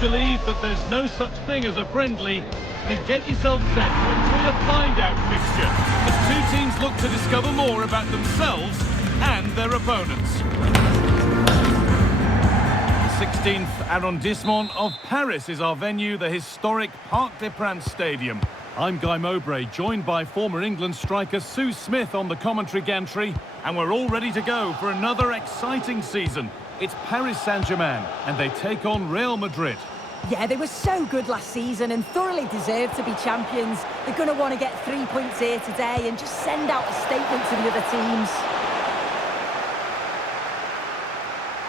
believe that there's no such thing as a friendly, then get yourself set for a clear find-out fixture as two teams look to discover more about themselves and their opponents. The 16th arrondissement of Paris is our venue, the historic Parc des Princes Stadium. I'm Guy Mowbray, joined by former England striker Sue Smith on the commentary gantry, and we're all ready to go for another exciting season. It's Paris Saint-Germain, and they take on Real Madrid. Yeah, they were so good last season and thoroughly deserve to be champions. They're going to want to get 3 points here today and just send out a statement to the other teams.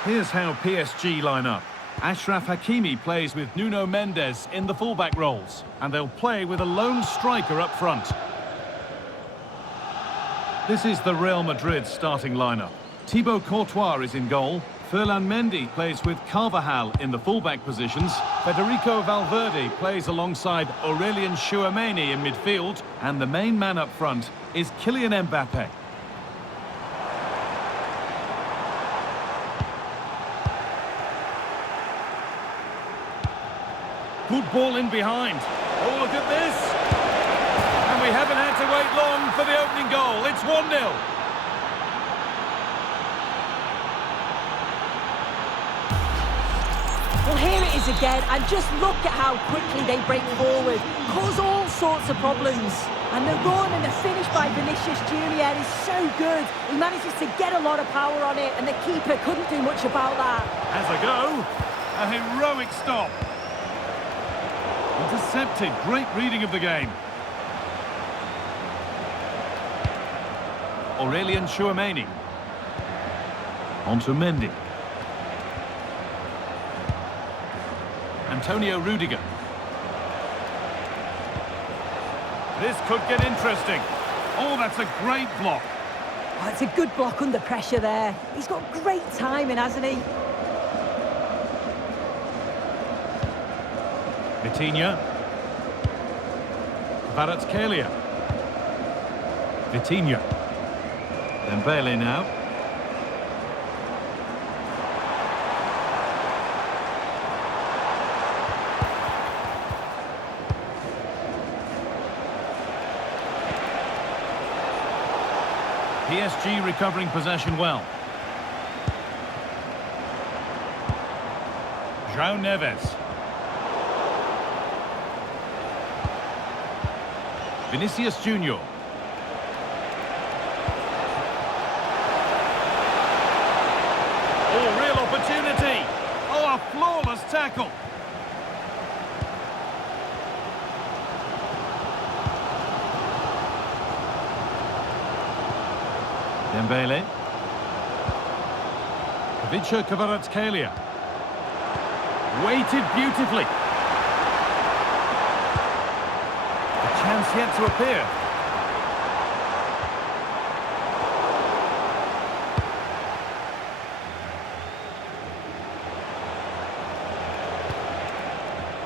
Here's how PSG line up. Achraf Hakimi plays with Nuno Mendes in the fullback roles, and they'll play with a lone striker up front. This is the Real Madrid starting lineup. Thibaut Courtois is in goal. Ferland Mendy plays with Carvajal in the fullback positions. Federico Valverde plays alongside Aurélien Tchouameni in midfield, and the main man up front is Kylian Mbappé. Good ball in behind. Oh, look at this. And we haven't had to wait long for the opening goal. It's 1-0. Well, here it is again, and just look at how quickly they break forward, cause all sorts of problems. And the run and the finish by Vinicius Junior is so good. He manages to get a lot of power on it, and the keeper couldn't do much about that. As a go, a heroic stop. Intercepted, great reading of the game. Aurélien Tchouameni. Onto Mendy. Antonio Rudiger. This could get interesting. Oh, that's a great block. Oh, it's a good block under pressure there. He's got great timing, hasn't he? Vitinha. Kvaratskhelia. Vitinha. Dembele now. PSG recovering possession well. João Neves. Vinicius Junior. Oh, real opportunity. Oh, a flawless tackle. Dembele. Ivica Kvaratskhelia. Weighted beautifully. A chance yet to appear.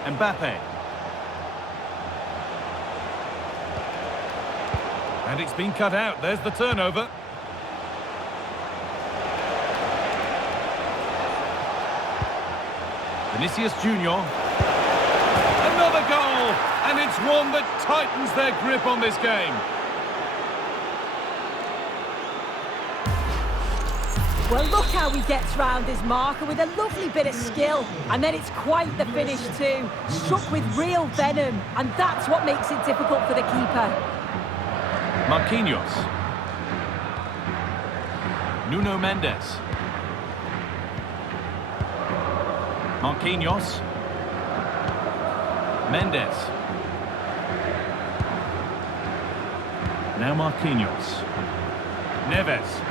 Mbappé. And it's been cut out. There's the turnover. Vinicius Junior. Another goal, and it's one that tightens their grip on this game. Well, look how he gets round his marker with a lovely bit of skill. And then it's quite the finish too. Struck with real venom, and that's what makes it difficult for the keeper. Marquinhos. Nuno Mendes. Marquinhos. Mendes. Now Marquinhos. Neves.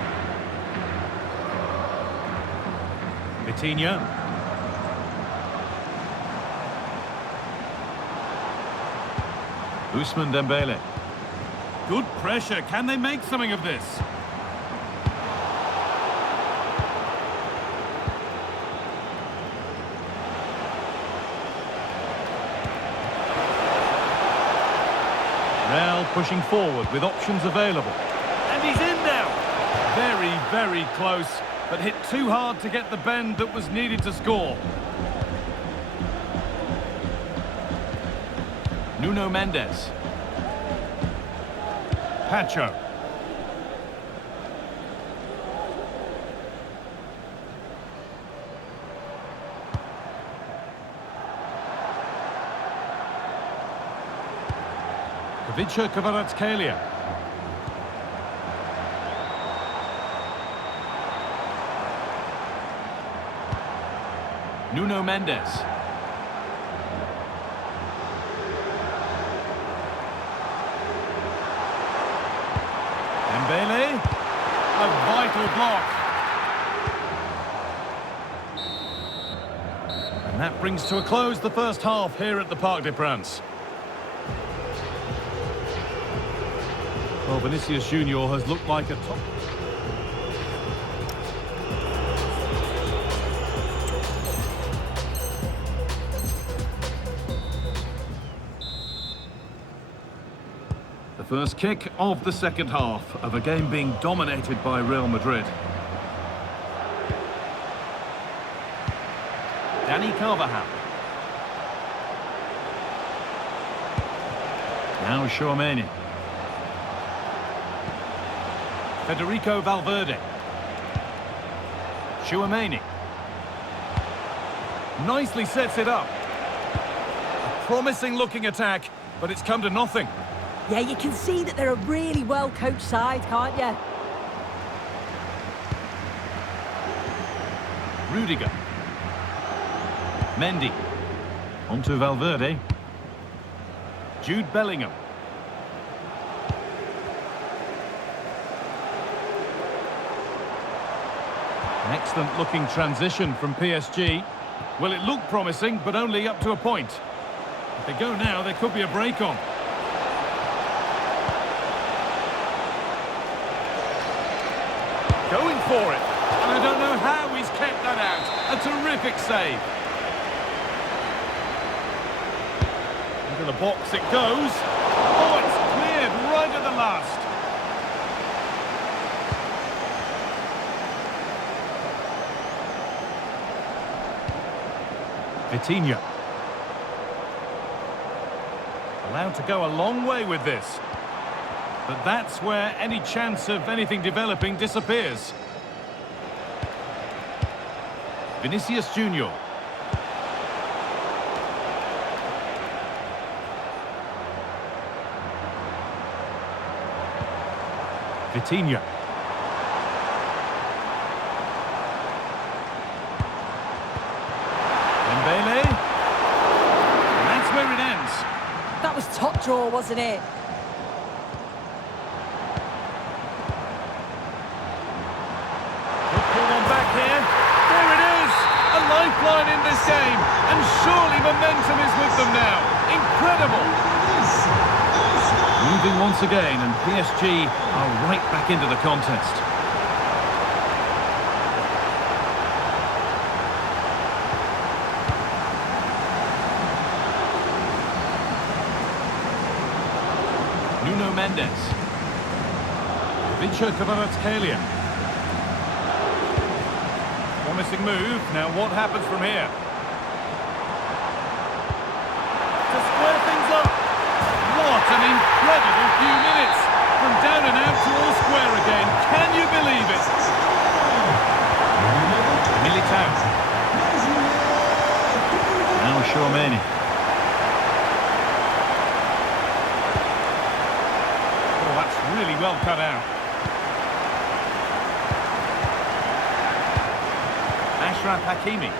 Vitinha. Ousmane Dembele. Good pressure. Can they make something of this? Real pushing forward with options available. And he's in now. Very, very close, but hit too hard to get the bend that was needed to score. Nuno Mendes. Pacho. Kavica Kvaratskhelia. Nuno Mendes. Dembele. A vital block. And that brings to a close the first half here at the Parc des Princes. Well, Vinicius Junior has looked like a top... The first kick of the second half of a game being dominated by Real Madrid. Dani Carvajal. Now Tchouaméni. Federico Valverde. Tchouaméni. Nicely sets it up. A promising looking attack, but it's come to nothing. Yeah, you can see that they're a really well-coached side, can't you? Rudiger. Mendy. Onto Valverde. Jude Bellingham. An excellent looking transition from PSG. Well, it looked promising, but only up to a point. If they go now, there could be a break on. Going for it. And I don't know how he's kept that out. A terrific save. Into the box it goes. Oh, it's cleared right at the last. Vitinha. Allowed to go a long way with this. But that's where any chance of anything developing disappears. Vinicius Junior. Vitinha. Dembele. And that's where it ends. That was top draw, wasn't it? Lifeline in this game, and surely momentum is with them now. Incredible! Moving once again, and PSG are right back into the contest. Nuno Mendes. Kavica Kvaratskhelia. Promising move. Now what happens from here? To square things up. What an incredible few minutes. From down and out to all square again. Can you believe it? Militao. Now Tchouaméni. Oh, that's really well cut out. Ashraf Hakimi.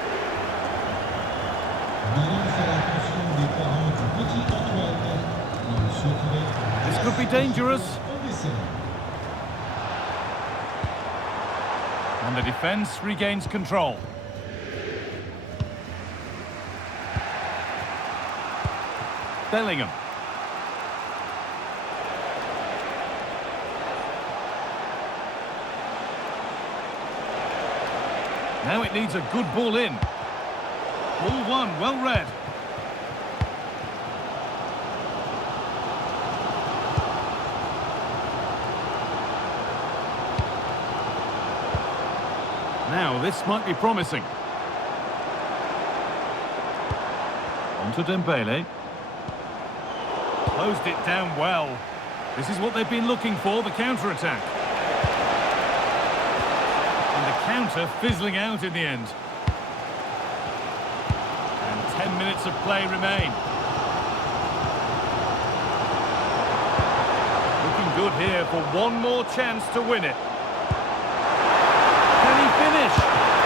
This could be dangerous. And the defence regains control. Bellingham. Now it needs a good ball in. Ball one, well read. Now this might be promising. On to Dembele. Closed it down well. This is what they've been looking for, the counter-attack. And the counter fizzling out in the end. And 10 minutes of play remain. Looking good here for one more chance to win it. Can he finish?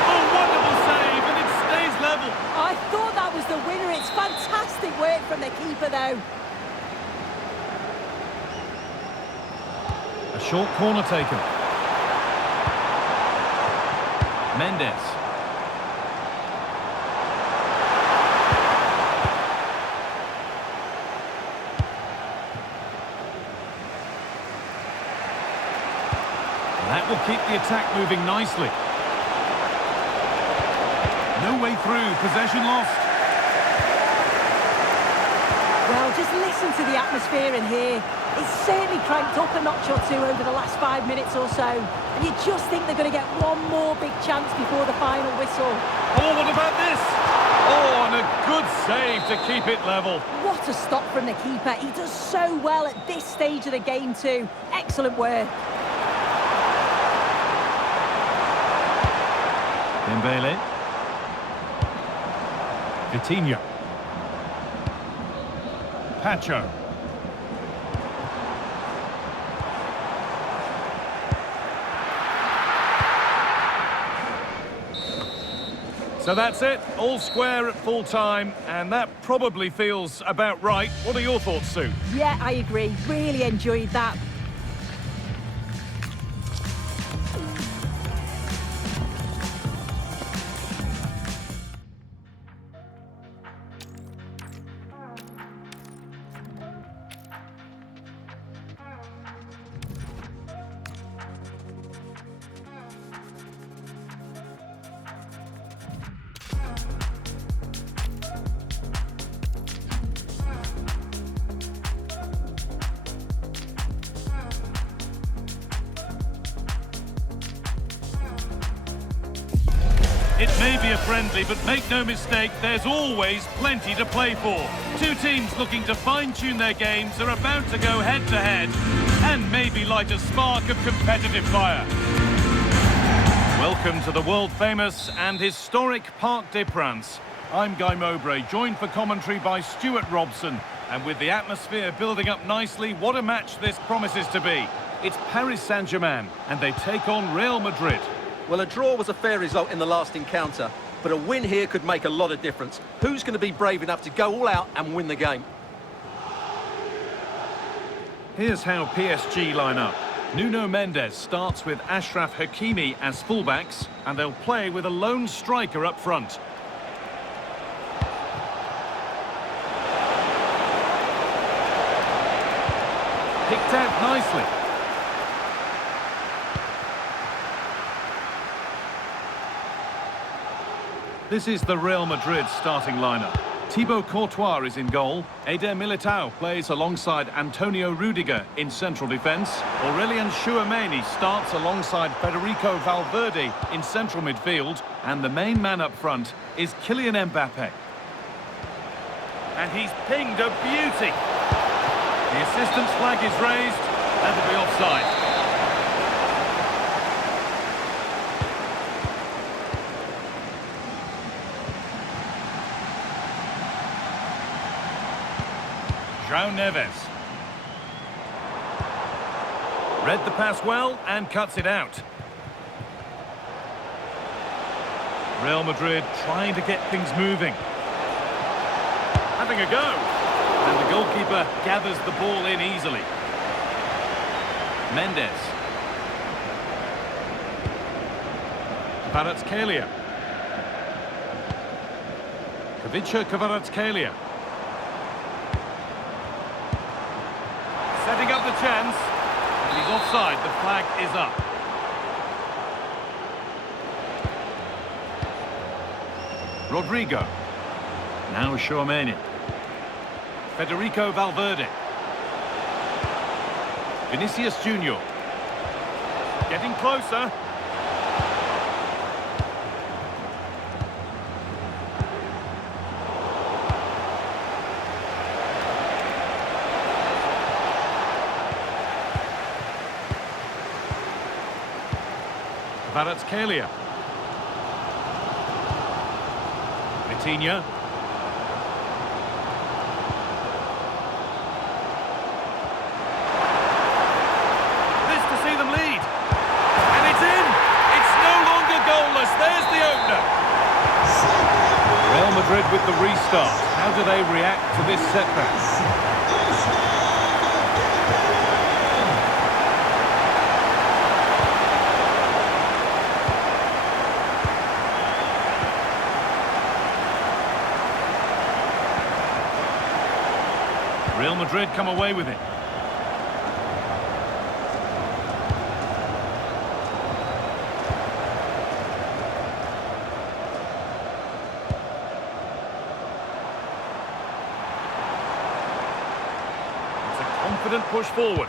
Oh, wonderful save, and it stays level. I thought that was the winner. It's fantastic work from the keeper, though. A short corner taken. Mendes. That will keep the attack moving nicely. No way through, possession lost. Well, just listen to the atmosphere in here. It's certainly cranked up a notch or two over the last 5 minutes or so. And you just think they're going to get one more big chance before the final whistle. Oh, what about this? Oh, and a good save to keep it level. What a stop from the keeper. He does so well at this stage of the game too. Excellent work. Dembele. Coutinho. Pacho. So that's it, all square at full time, and that probably feels about right. What are your thoughts, Sue? Yeah, I agree. Really enjoyed that. It may be a friendly, but make no mistake, there's always plenty to play for. Two teams looking to fine-tune their games are about to go head-to-head and maybe light a spark of competitive fire. Welcome to the world-famous and historic Parc des Princes. I'm Guy Mowbray, joined for commentary by Stuart Robson. And with the atmosphere building up nicely, what a match this promises to be. It's Paris Saint-Germain, and they take on Real Madrid. Well, a draw was a fair result in the last encounter, but a win here could make a lot of difference. Who's going to be brave enough to go all out and win the game? Here's how PSG line up. Nuno Mendes starts with Achraf Hakimi as fullbacks, and they'll play with a lone striker up front. Picked out nicely. This is the Real Madrid starting lineup. Thibaut Courtois is in goal. Eder Militao plays alongside Antonio Rudiger in central defence. Aurelien Tchouameni starts alongside Federico Valverde in central midfield. And the main man up front is Kylian Mbappe. And he's pinged a beauty. The assistant's flag is raised. That'll be offside. João Neves. Read the pass well and cuts it out. Real Madrid trying to get things moving. Having a go. And the goalkeeper gathers the ball in easily. Mendes. Kvaratskhelia. Ivica Kvaratskhelia. Setting up the chance, and he's offside, the flag is up. Rodrigo, now Tchouameni. Federico Valverde. Vinicius Junior. Getting closer. Kvaratskhelia. Vitinha. This to see them lead. And it's in! It's no longer goalless. There's the opener. Real Madrid with the restart. How do they react to this setback? Real Madrid come away with it. It's a confident push forward.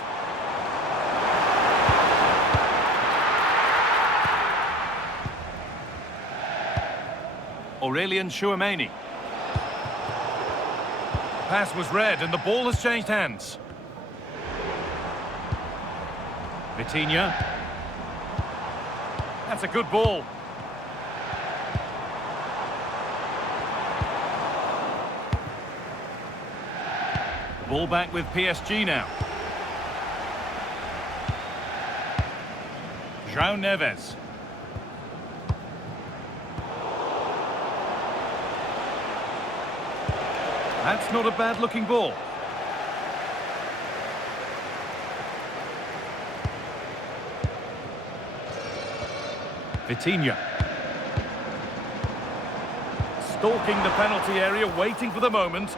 Aurelien Tchouameni. Pass was read and the ball has changed hands. Vitinha. That's a good ball. Ball back with PSG now. João Neves. That's not a bad-looking ball. Vitinha. Stalking the penalty area, waiting for the moment.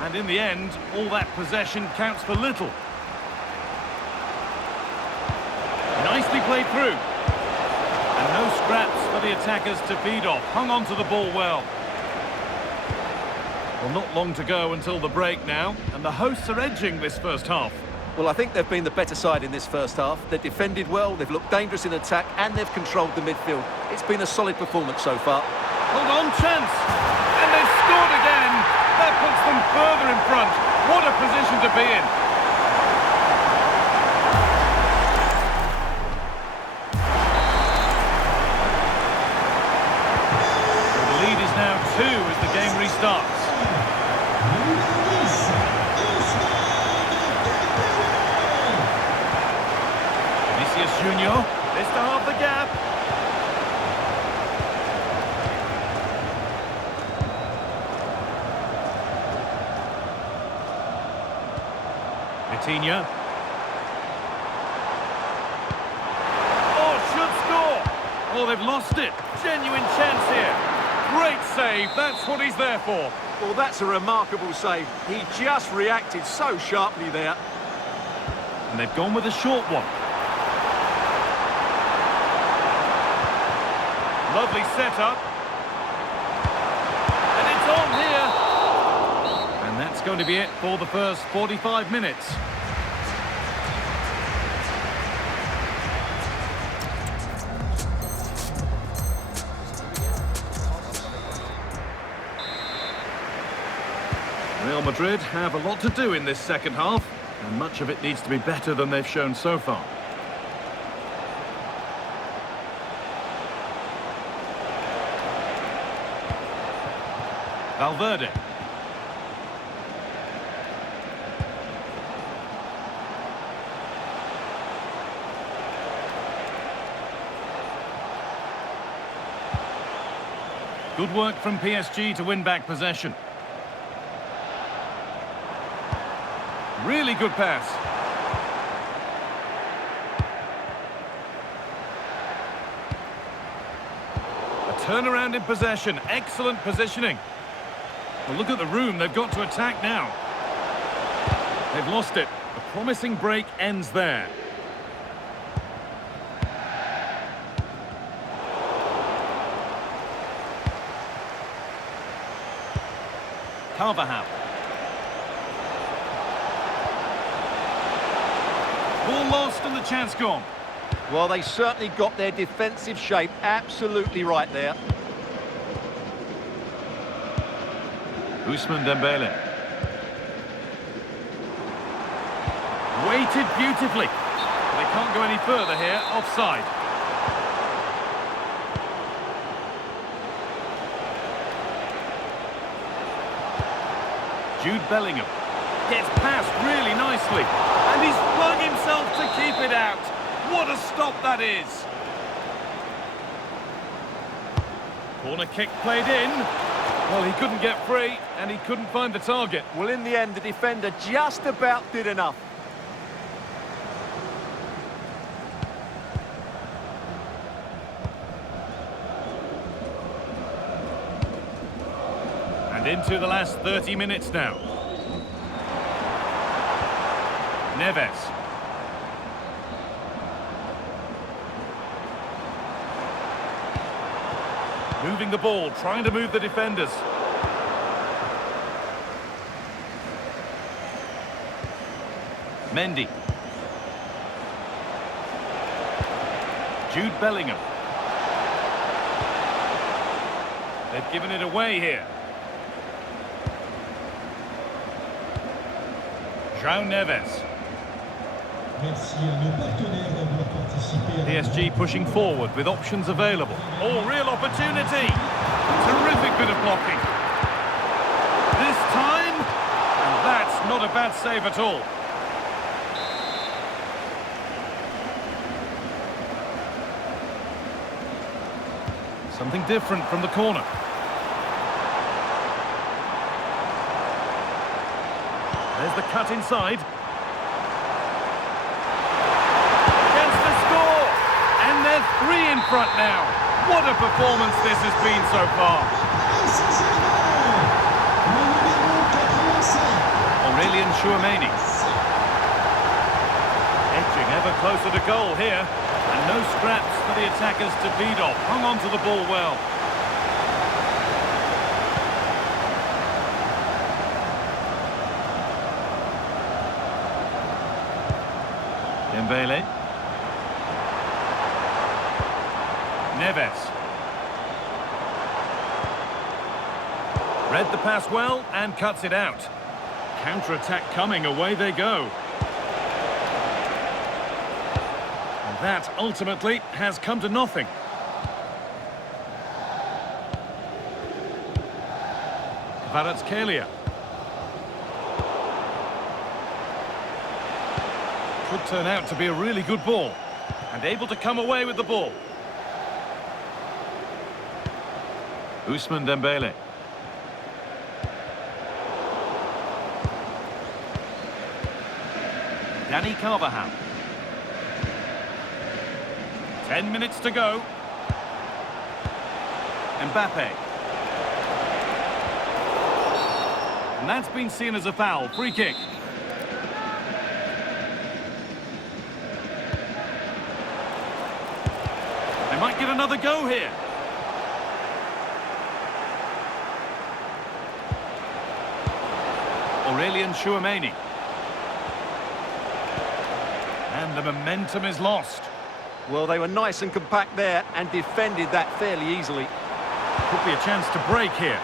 And in the end, all that possession counts for little. Nicely played through. And no scraps for the attackers to feed off. Hung on to the ball well. Well, not long to go until the break now, and the hosts are edging this first half. Well, I think they've been the better side in this first half. They've defended well, they've looked dangerous in attack, and they've controlled the midfield. It's been a solid performance so far. Hold on, chance! And they've scored again! That puts them further in front. What a position to be in! The lead is now 2 as the game restarts. Junior, this to half the gap. Vitinha. Oh, should score. Oh, they've lost it. Genuine chance here. Great save. That's what he's there for. Well, that's a remarkable save. He just reacted so sharply there. And they've gone with a short one. Lovely setup. And it's on here. And that's going to be it for the first 45 minutes. Real Madrid have a lot to do in this second half, and much of it needs to be better than they've shown so far. Valverde. Good work from PSG to win back possession. Really good pass. A turnaround in possession. Excellent positioning. Well, look at the room they've got to attack now. They've lost it. A promising break ends there. Carvajal. Ball lost and the chance gone. Well, they certainly got their defensive shape absolutely right there. Ousmane Dembele. Weighted beautifully. They can't go any further here. Offside. Jude Bellingham gets past really nicely, and he's flung himself to keep it out. What a stop that is! Corner kick played in. Well, he couldn't get free, and he couldn't find the target. Well, in the end, the defender just about did enough. And into the last 30 minutes now. Neves. Moving the ball, trying to move the defenders. Mendy. Jude Bellingham. They've given it away here. João Neves. PSG pushing forward with options available. Oh, real opportunity! Terrific bit of blocking. This time, and that's not a bad save at all. Something different from the corner. There's the cut inside. Against the score! And they're 3 in front now. What a performance this has been so far. Aurélien Tchouameni. Edging ever closer to goal here. And no scraps for the attackers to beat off. Hung on to the ball well. Dembele. Neves. Read the pass well and cuts it out. Counter-attack coming, away they go. And that ultimately has come to nothing. Kvaratskhelia. Could turn out to be a really good ball. And able to come away with the ball. Ousmane Dembele. Dani Carvajal. 10 minutes to go. Mbappe. And that's been seen as a foul. Free kick. They might get another go here. Aurélien Tchouameni. And the momentum is lost. Well, they were nice and compact there and defended that fairly easily. Could be a chance to break here.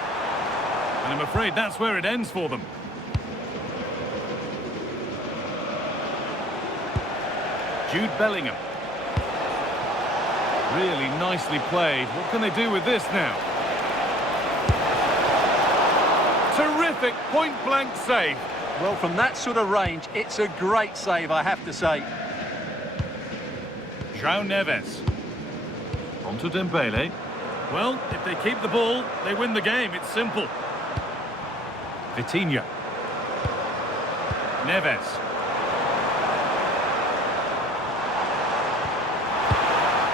And I'm afraid that's where it ends for them. Jude Bellingham. Really nicely played. What can they do with this now? Terrific point-blank save. Well, from that sort of range, it's a great save, I have to say. João Neves. On to Dembele. Well, if they keep the ball, they win the game. It's simple. Vitinha. Neves.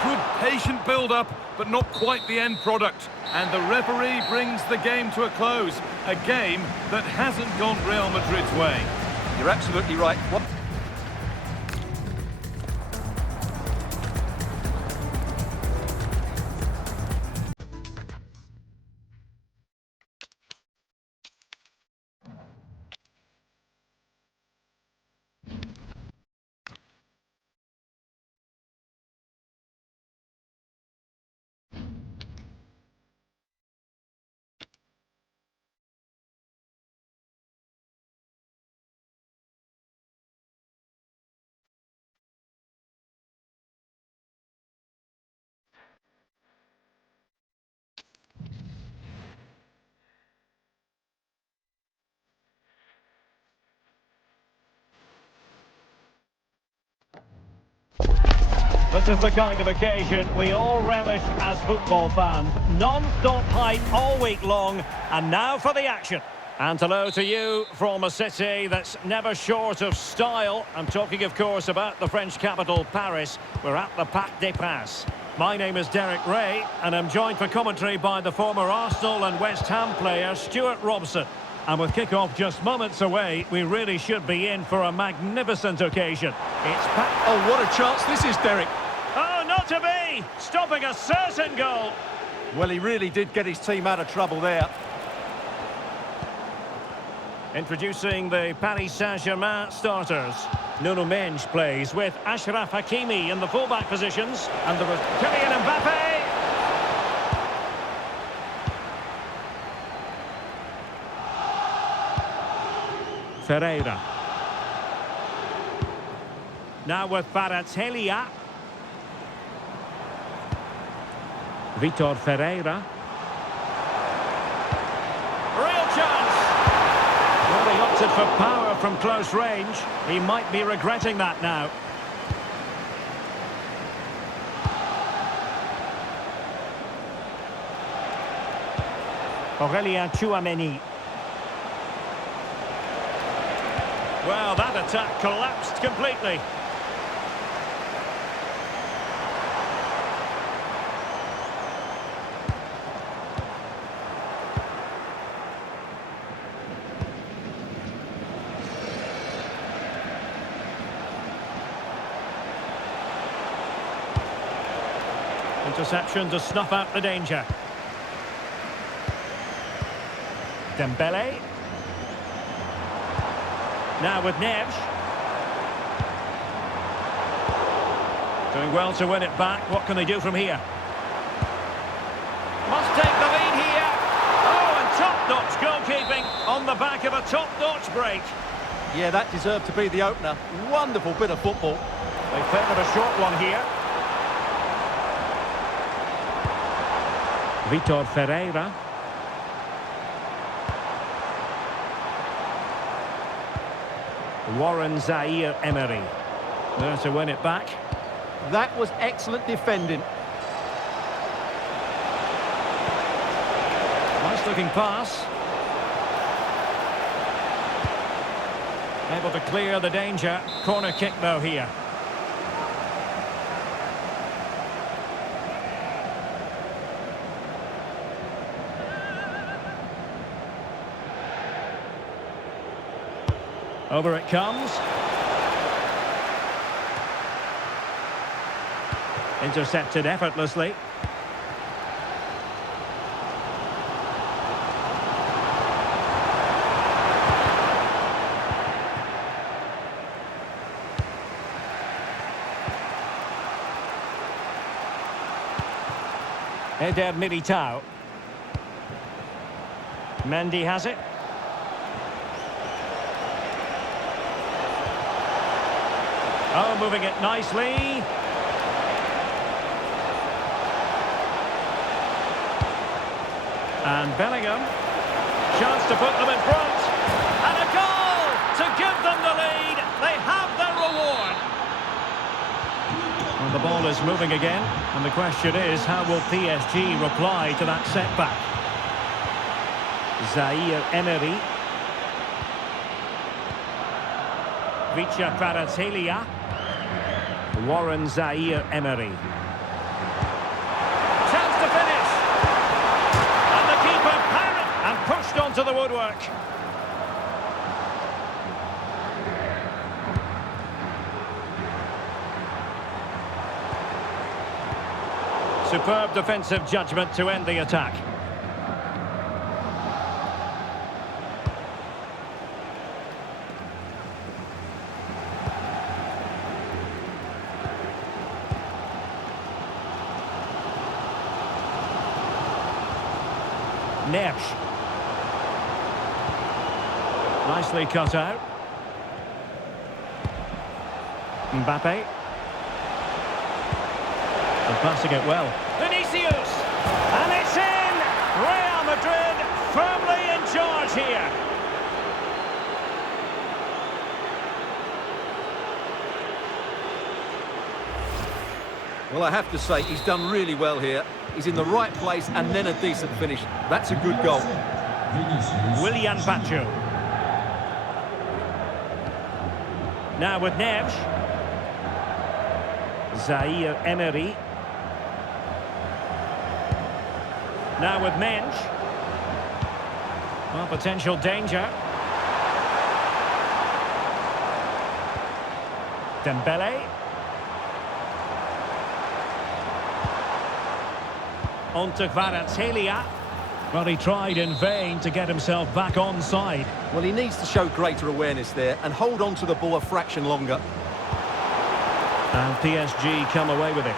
Good patient build-up, but not quite the end product. And the referee brings the game to a close. A game that hasn't gone Real Madrid's way. You're absolutely right. What This is the kind of occasion we all relish as football fans. Non-stop hype all week long, and now for the action. And hello to you from a city that's never short of style. I'm talking, of course, about the French capital, Paris. We're at the Parc des Princes. My name is Derek Ray, and I'm joined for commentary by the former Arsenal and West Ham player, Stuart Robson. And with kick-off just moments away, we really should be in for a magnificent occasion. It's packed. Oh, what a chance this is, Derek. Oh, not to be! Stopping a certain goal. Well, he really did get his team out of trouble there. Introducing the Paris Saint-Germain starters. Nuno Mendes plays with Achraf Hakimi in the fullback positions. And there was Kylian Mbappe. Ferreira. Now with Kvaratskhelia. Vitor Ferreira. Real chance! Well, he opted for power from close range. He might be regretting that now. Aurélien Tchouameni. Well, that attack collapsed completely. Interception to snuff out the danger. Dembele. Now with Neves. Doing well to win it back. What can they do from here? Must take the lead here. Oh, and top-notch goalkeeping on the back of a top-notch break. Yeah, that deserved to be the opener. Wonderful bit of football. They favoured a short one here. Vitor Ferreira. Warren Zaire-Emery. There to win it back. That was excellent defending. Nice looking pass. Able to clear the danger. Corner kick though here. Over it comes. Intercepted effortlessly. Eder Militao. Mendy has it. Oh, moving it nicely. And Bellingham. Chance to put them in front. And a goal to give them the lead. They have their reward. And the ball is moving again. And the question is, how will PSG reply to that setback? Zaire-Emery. Vicha Kvaratskhelia. Warren Zaire-Emery. Chance to finish. And the keeper parried and pushed onto the woodwork. Superb defensive judgment to end the attack. Neves. Nicely cut out. Mbappe. And passing it well. Vinicius! And it's in! Real Madrid firmly in charge here. Well, I have to say, he's done really well here. He's in the right place and then a decent finish. That's a good goal. Willian Pacho. Now with Neves. Zaire Emery. Now with Mensch. Well, potential danger. Dembele. On to Kvaratskhelia. Well, he tried in vain to get himself back on side. Well, he needs to show greater awareness there and hold on to the ball a fraction longer. And PSG come away with it.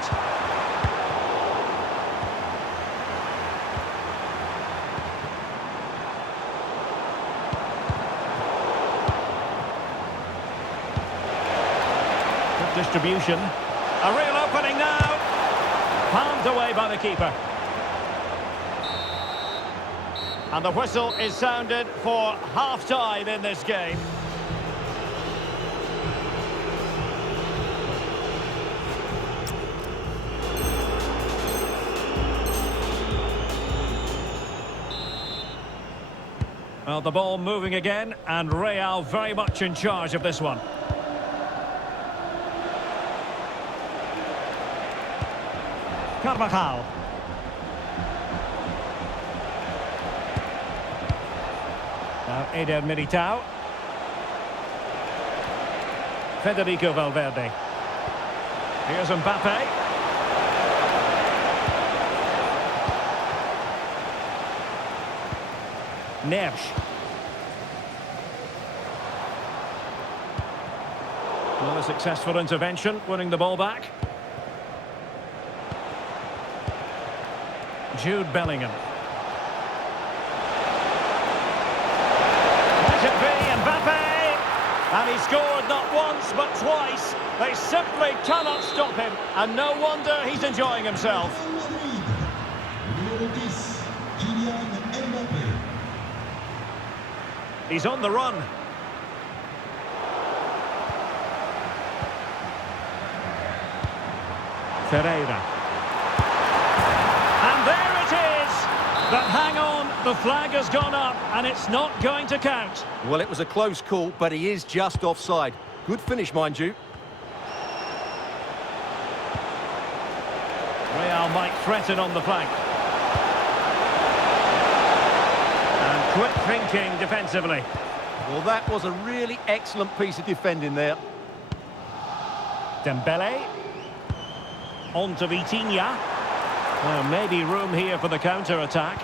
Good distribution. A real opening now. Palmed away by the keeper. And the whistle is sounded for half-time in this game. Well, the ball moving again, and Real very much in charge of this one. Carvajal. Now Eder Militao. Federico Valverde. Here's Mbappe. Neves. Well, a successful intervention, winning the ball back. Jude Bellingham. Let it be Mbappe! And he scored not once but twice. They simply cannot stop him. And no wonder he's enjoying himself. He's on the run. Ferreira. And there it is! But hang on, the flag has gone up and it's not going to count. Well, it was a close call, but he is just offside. Good finish, mind you. Real might threaten on the flank. And quick thinking defensively. Well, that was a really excellent piece of defending there. Dembele. On to Vitinha. Well, maybe room here for the counter-attack.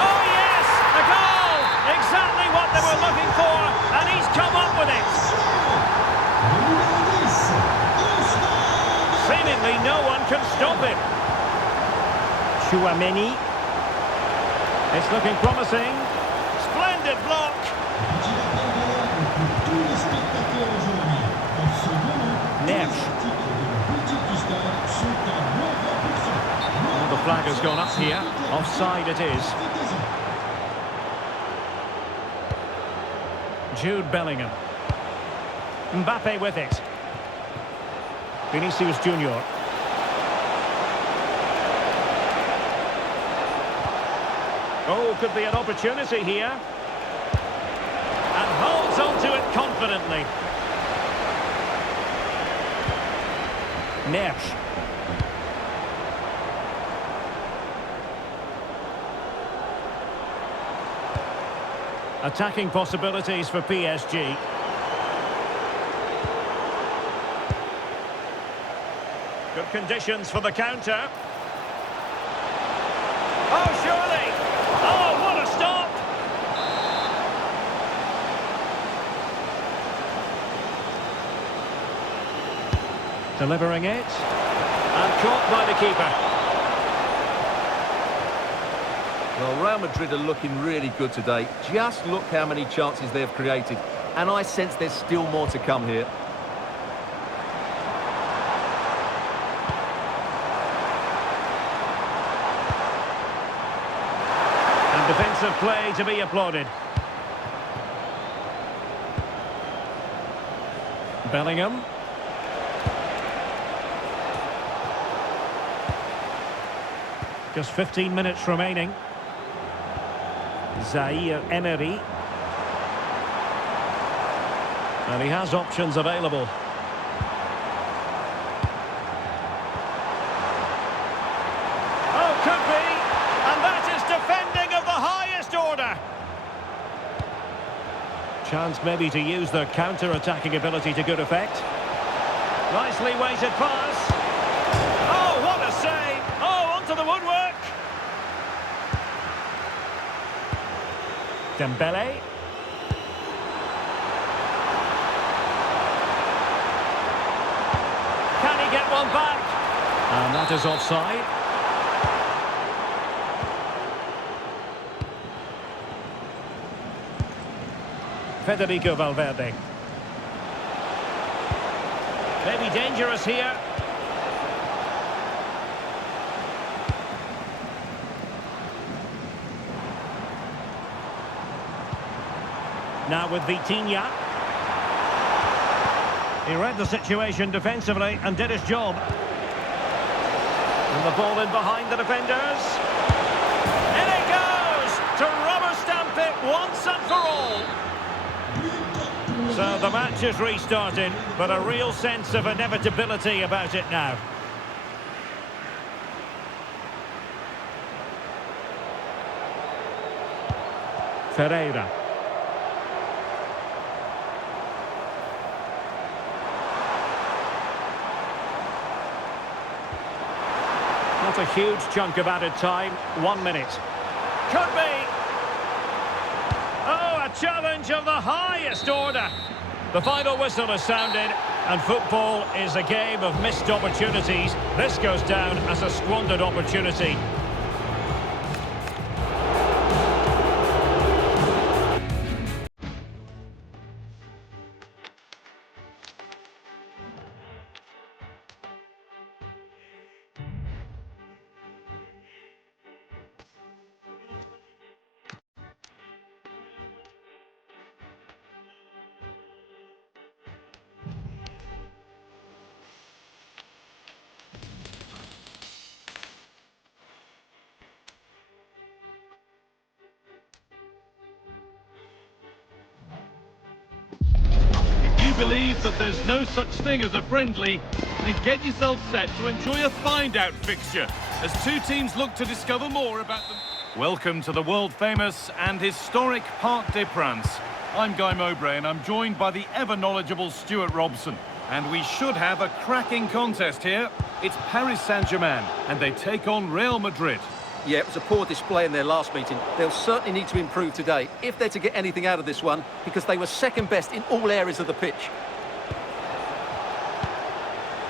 Oh, yes! A goal! Exactly what they were looking for, and he's come up with it. Seemingly no one can stop him. Chouameni. It's looking promising. Splendid block. Neves. Oh, the flag has gone up here. Offside it is. Jude Bellingham. Mbappe with it. Vinicius Junior. Oh, could be an opportunity here. And holds on to it confidently. Neves. Attacking possibilities for PSG. Good conditions for the counter. Oh, surely! Oh, what a stop! Delivering it. And caught by the keeper. Well, Real Madrid are looking really good today. Just look how many chances they've created. And I sense there's still more to come here. And defensive play to be applauded. Bellingham. Just 15 minutes remaining. Zaire Emery. And he has options available. Oh, could be. And that is defending of the highest order. Chance maybe to use their counter-attacking ability to good effect. Nicely weighted pass. Oh, what a save. Oh, onto the woodwork. Dembele. Can he get one back? And that is offside. Federico Valverde. Maybe dangerous here. Now with Vitinha. He read the situation defensively and did his job. And the ball in behind the defenders. In it goes! To rubber stamp it once and for all. So the match is restarted, but a real sense of inevitability about it now. Ferreira. Not a huge chunk of added time. 1 minute. Could be. Oh, a challenge of the highest order. The final whistle is sounded, and football is a game of missed opportunities. This goes down as a squandered opportunity. Believe that there's no such thing as a friendly, and get yourself set to enjoy a find-out fixture as two teams look to discover more about them. Welcome to the world-famous and historic Parc des Princes. I'm Guy Mowbray and I'm joined by the ever-knowledgeable Stuart Robson. And we should have a cracking contest here. It's Paris Saint-Germain and they take on Real Madrid. Yeah, it was a poor display in their last meeting. They'll certainly need to improve today if they're to get anything out of this one, because they were second best in all areas of the pitch.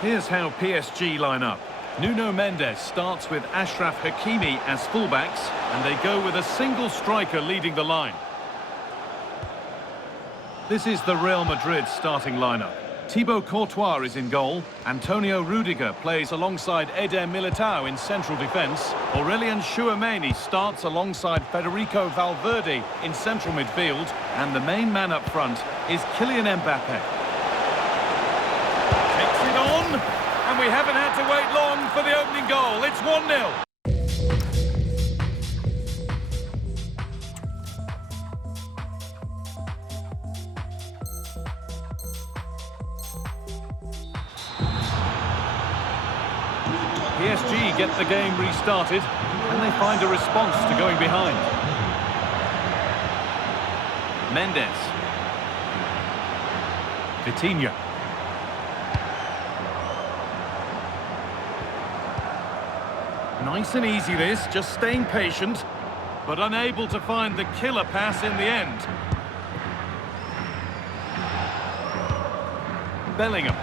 Here's how PSG line up. Nuno Mendes starts with Achraf Hakimi as fullbacks, and they go with a single striker leading the line. This is the Real Madrid starting lineup. Thibaut Courtois is in goal. Antonio Rudiger plays alongside Eder Militao in central defence. Aurelien Tchouameni starts alongside Federico Valverde in central midfield. And the main man up front is Kylian Mbappe. Takes it on, and we haven't had to wait long for the opening goal. It's 1-0. PSG get the game restarted, and they find a response to going behind. Mendes. Vitinha. Nice and easy this, just staying patient, but unable to find the killer pass in the end. Bellingham.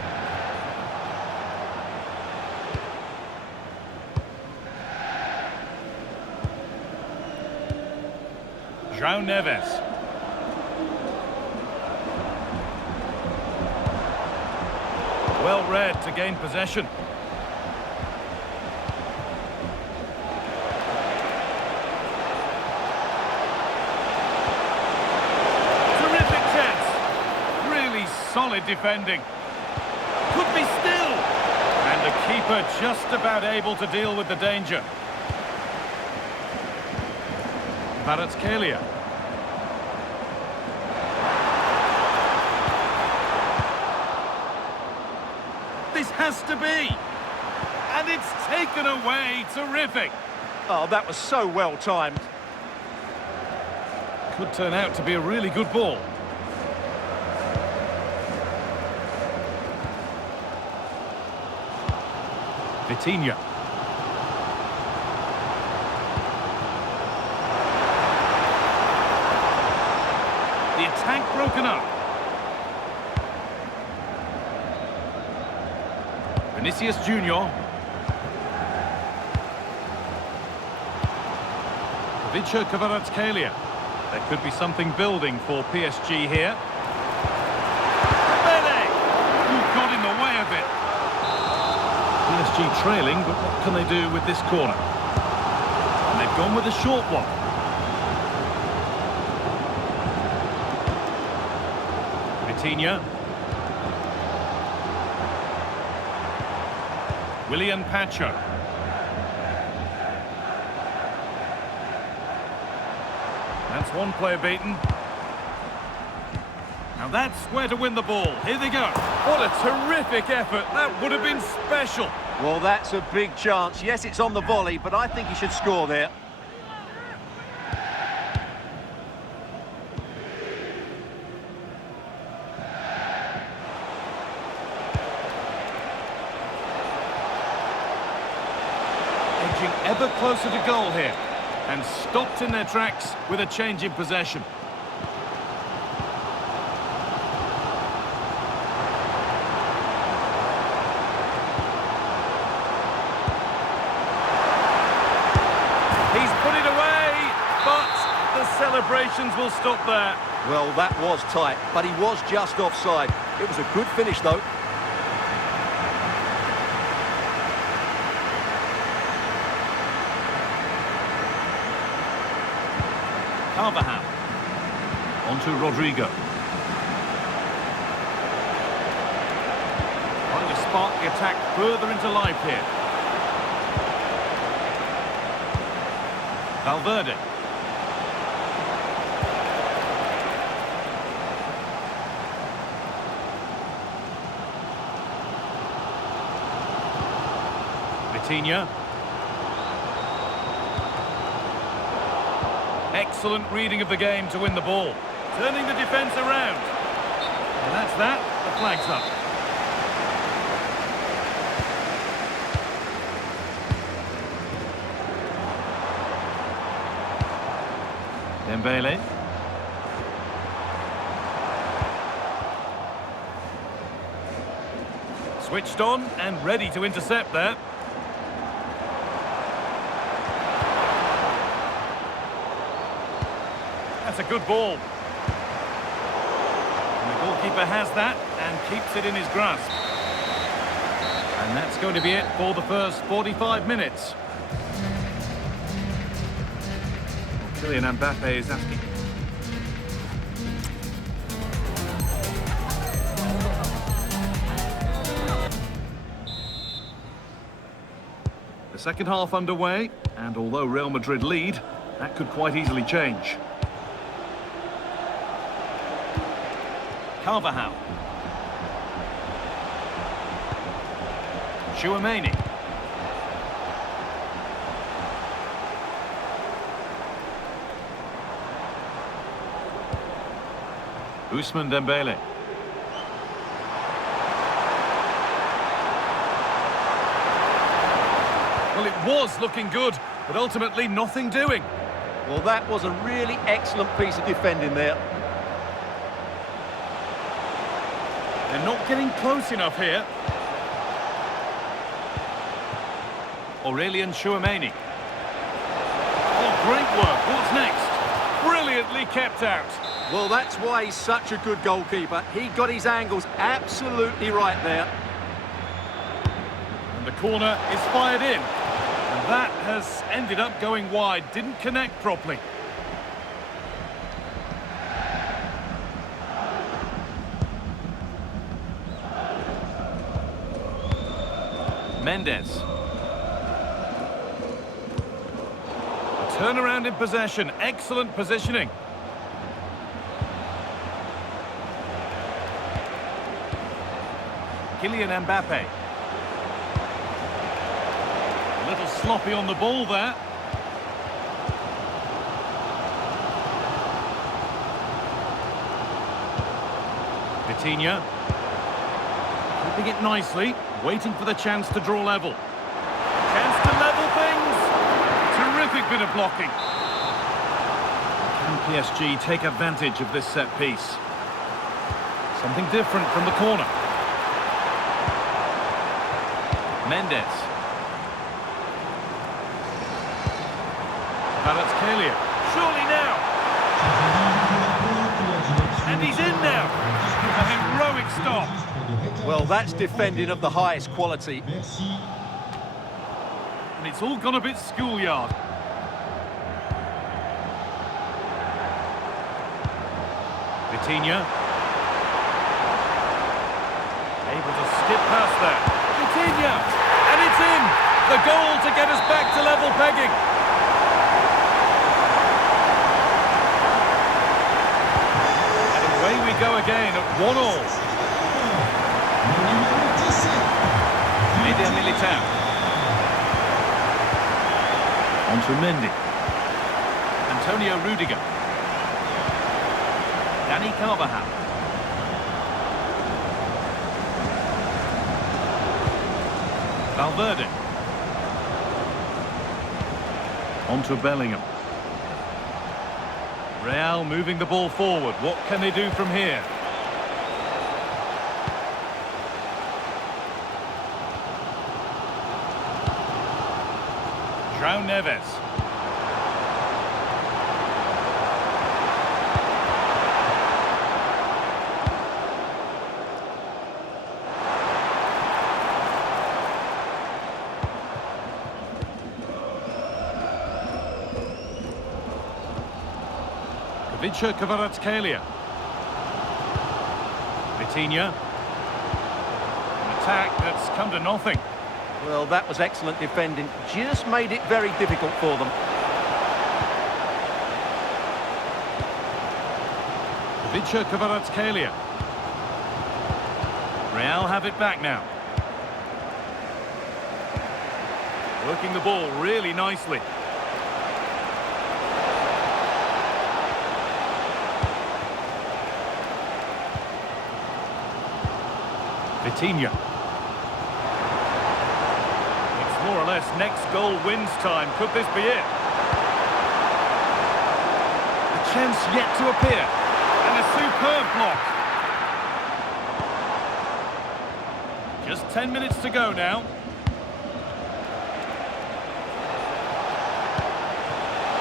João Neves. Well read to gain possession. Terrific chance. Really solid defending. Could be still. And the keeper just about able to deal with the danger. Kvaratskhelia. This has to be. And it's taken away. Terrific. Oh, that was so well timed. Could turn out to be a really good ball. Vitinha. The attack broken up. Vinicius Junior. Vicha Kvaratskhelia. There could be something building for PSG here. Dembele! Who got in the way of it? PSG trailing, but what can they do with this corner? And they've gone with a short one. Vitinha. Willian Pacho. That's one player beaten. Now that's where to win the ball. Here they go. What a terrific effort. That would have been special. Well, that's a big chance. Yes, it's on the volley, but I think he should score there. Edging ever closer to goal here. And stopped in their tracks with a change in possession. He's put it away, but the celebrations will stop there. Well, that was tight, but he was just offside. It was a good finish, though. Carvajal. On to Rodrigo. Trying to spark the attack further into life here. Valverde. Vitinha. Excellent reading of the game to win the ball. Turning the defence around. And that's that. The flag's up. Dembele. Switched on and ready to intercept there. That's a good ball. And the goalkeeper has that and keeps it in his grasp. And that's going to be it for the first 45 minutes. Kylian Mbappe is asking. The second half underway, and although Real Madrid lead, that could quite easily change. Carvajal. Chouameni. Ousmane Dembele. Well, it was looking good, but ultimately nothing doing. Well, that was a really excellent piece of defending there. They're not getting close enough here. Aurelien Chouameni. Oh, great work. What's next? Brilliantly kept out. Well, that's why he's such a good goalkeeper. He got his angles absolutely right there. And the corner is fired in. And that has ended up going wide. Didn't connect properly. Mendes. Turnaround in possession. Excellent positioning. Kylian Mbappe. A little sloppy on the ball there. Vitinha. Keeping it nicely. Waiting for the chance to draw level. Chance to level things. Terrific bit of blocking. Can PSG take advantage of this set piece? Something different from the corner. Mendes. Kvaratskhelia. Surely now. And he's in now. A heroic stop. Well, that's defending of the highest quality. And it's all gone a bit schoolyard. Vitinha. Able to skip past that. Vitinha! And it's in! The goal to get us back to level pegging. And away we go again at 1-1. Media Militao. On to Mendy. Antonio Rudiger. Danny Carvajal. Valverde. On to Bellingham. Real moving the ball forward. What can they do from here? João Neves. Kvaratskhelia. Vitinha. An attack that's come to nothing. Well, that was excellent defending. Just made it very difficult for them. Kvaratskhelia. Real have it back now. Working the ball really nicely. Vitinha. It's more or less next goal wins time. Could this be it? A chance yet to appear. And a superb block. Just 10 minutes to go now.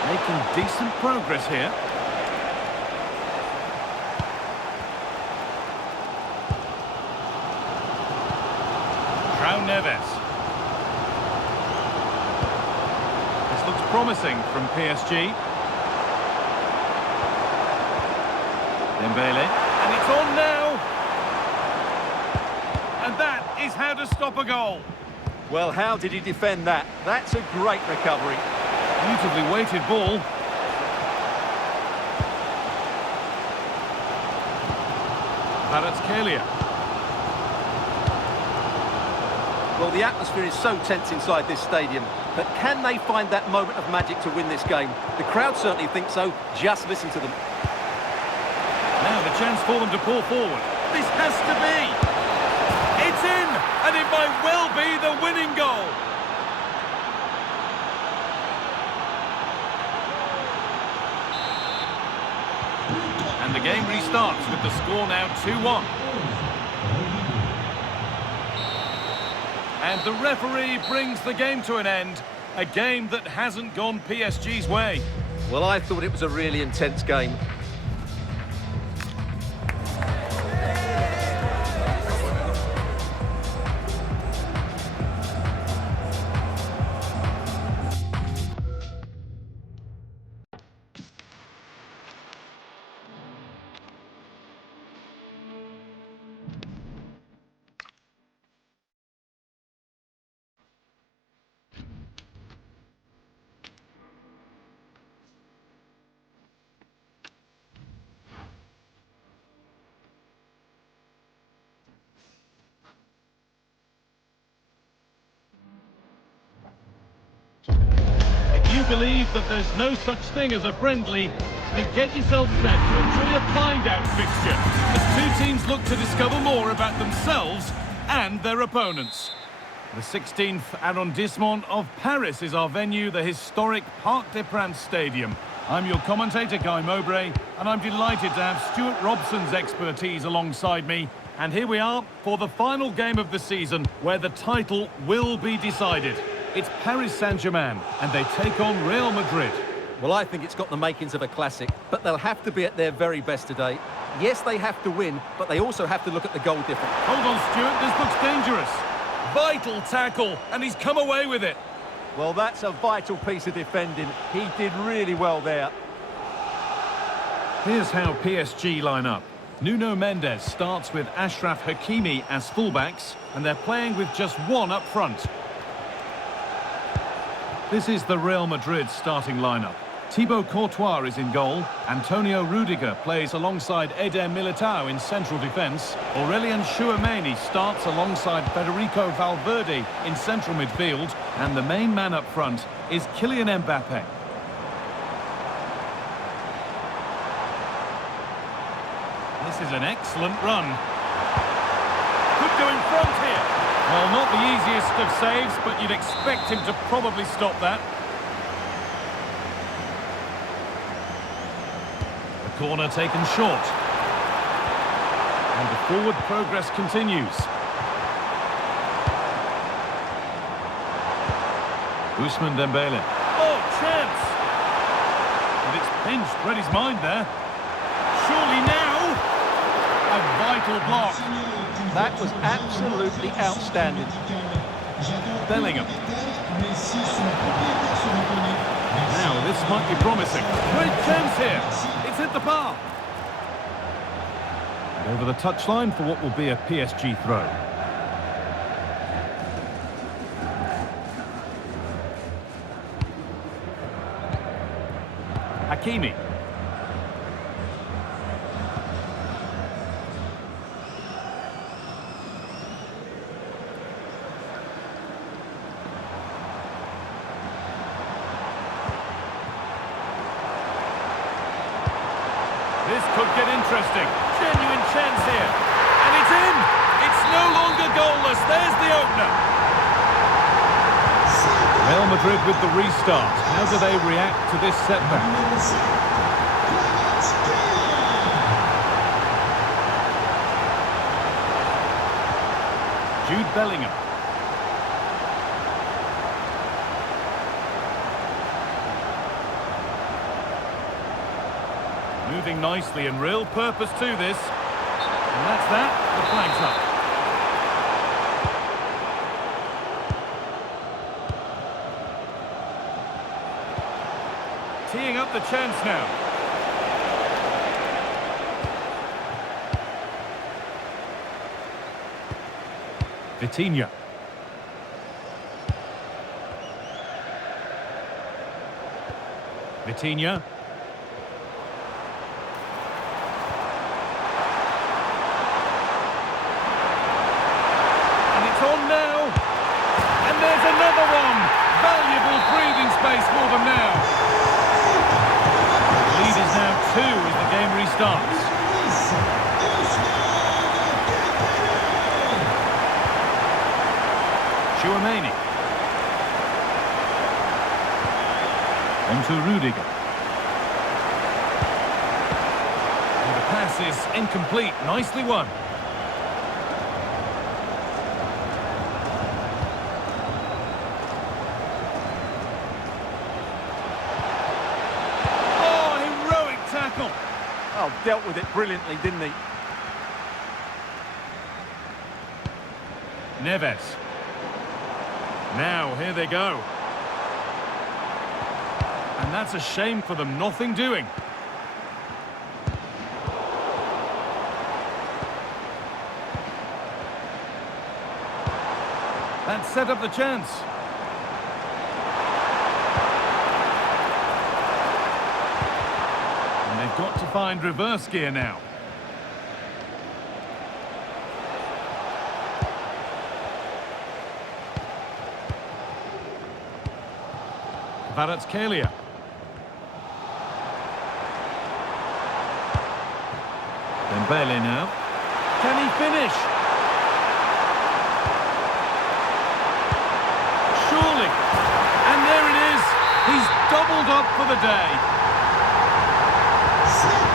Making decent progress here. João Neves. This looks promising from PSG. Dembele. And it's on now. And that is how to stop a goal. Well, how did he defend that? That's a great recovery. Beautifully weighted ball. Kvaratskhelia. Well, the atmosphere is so tense inside this stadium, but can they find that moment of magic to win this game? The crowd certainly think so. Just listen to them. Now the chance for them to pull forward. This has to be. It's in, and it might well be the winning goal. And the game restarts with the score now 2-1. And the referee brings the game to an end. A game that hasn't gone PSG's way. Well, I thought it was a really intense game. you believe that there's no such thing as a friendly, then get yourself set to enjoy a find-out fixture as two teams look to discover more about themselves and their opponents. The 16th arrondissement of Paris is our venue, the historic Parc des Princes Stadium. I'm your commentator, Guy Mowbray, and I'm delighted to have Stuart Robson's expertise alongside me. And here we are for the final game of the season, where the title will be decided. It's Paris Saint-Germain, and they take on Real Madrid. Well, I think it's got the makings of a classic, but they'll have to be at their very best today. Yes, they have to win, but they also have to look at the goal difference. Hold on, Stuart, this looks dangerous. Vital tackle, and he's come away with it. Well, that's a vital piece of defending. He did really well there. Here's how PSG line up. Nuno Mendes starts with Achraf Hakimi as fullbacks, and they're playing with just one up front. This is the Real Madrid starting lineup. Thibaut Courtois is in goal. Antonio Rudiger plays alongside Eder Militao in central defence. Aurelien Tchouameni starts alongside Federico Valverde in central midfield. And the main man up front is Kylian Mbappe. This is an excellent run. Could go in front here. Well, not the easiest of saves, but you'd expect him to probably stop that. Corner taken short. And the forward progress continues. Ousmane Dembele. Oh, chance! And it's pinched, read his mind there. Surely now! A vital block. That was absolutely outstanding. Bellingham. Now, this might be promising. Great chance here. It's hit the bar. And over the touchline for what will be a PSG throw. Hakimi. This could get interesting. Genuine chance here. And it's in! It's no longer goalless. There's the opener. Real Madrid with the restart. How do they react to this setback? Jude Bellingham. Moving nicely and real purpose to this. And that's that. The flag's up. Teeing up the chance now. Vitinha. Vitinha. On now, and there's another one. Valuable breathing space for them now. The lead is now 2 as the game restarts. Tchouameni. On to Rudiger. And the pass is incomplete. Nicely won. Oh, dealt with it brilliantly, didn't he? Neves. Now, here they go. And that's a shame for them, nothing doing. That set up the chance. They've got to find reverse gear now. Kvaratskhelia. Dembele now. Can he finish? Surely. And there it is. He's doubled up for the day.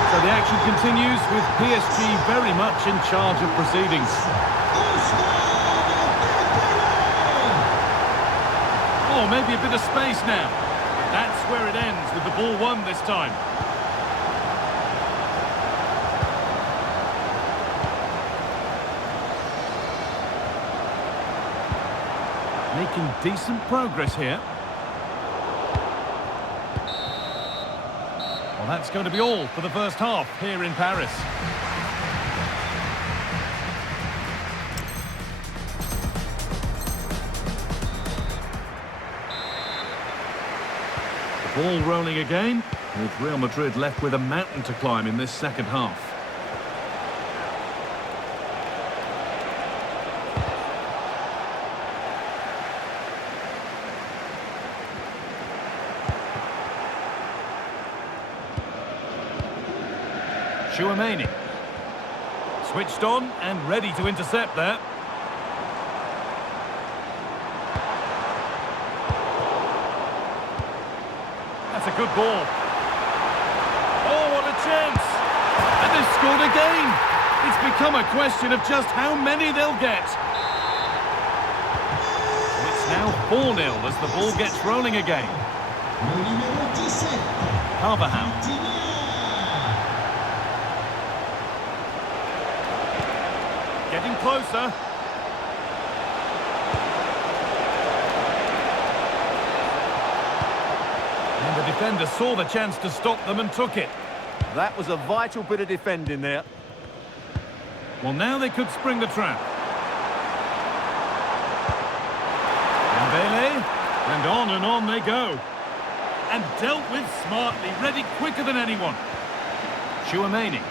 So the action continues with PSG very much in charge of proceedings. Oh, maybe a bit of space now. That's where it ends with the ball won this time. Making decent progress here. Well, that's going to be all for the first half here in Paris. The ball rolling again, with Real Madrid left with a mountain to climb in this second half. Chouameni. Switched on and ready to intercept there. That's a good ball. Oh, what a chance! And they've scored again! It's become a question of just how many they'll get. It's now 4-0 as the ball gets rolling again. Carvajal. Getting closer. And the defender saw the chance to stop them and took it. That was a vital bit of defending there. Well, now they could spring the trap. Dembele, and on they go. And dealt with smartly, ready quicker than anyone. Chouameni.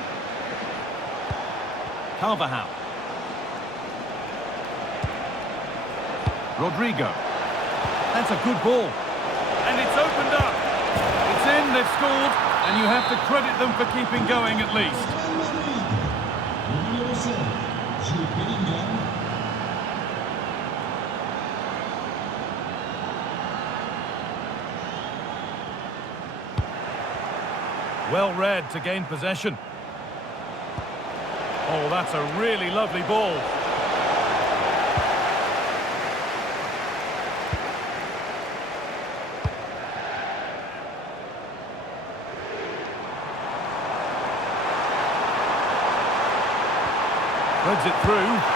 Carvajal. Rodrigo. That's a good ball. And it's opened up. It's in, they've scored, and you have to credit them for keeping going at least. Well read to gain possession. Oh, that's a really lovely ball. Threads it through.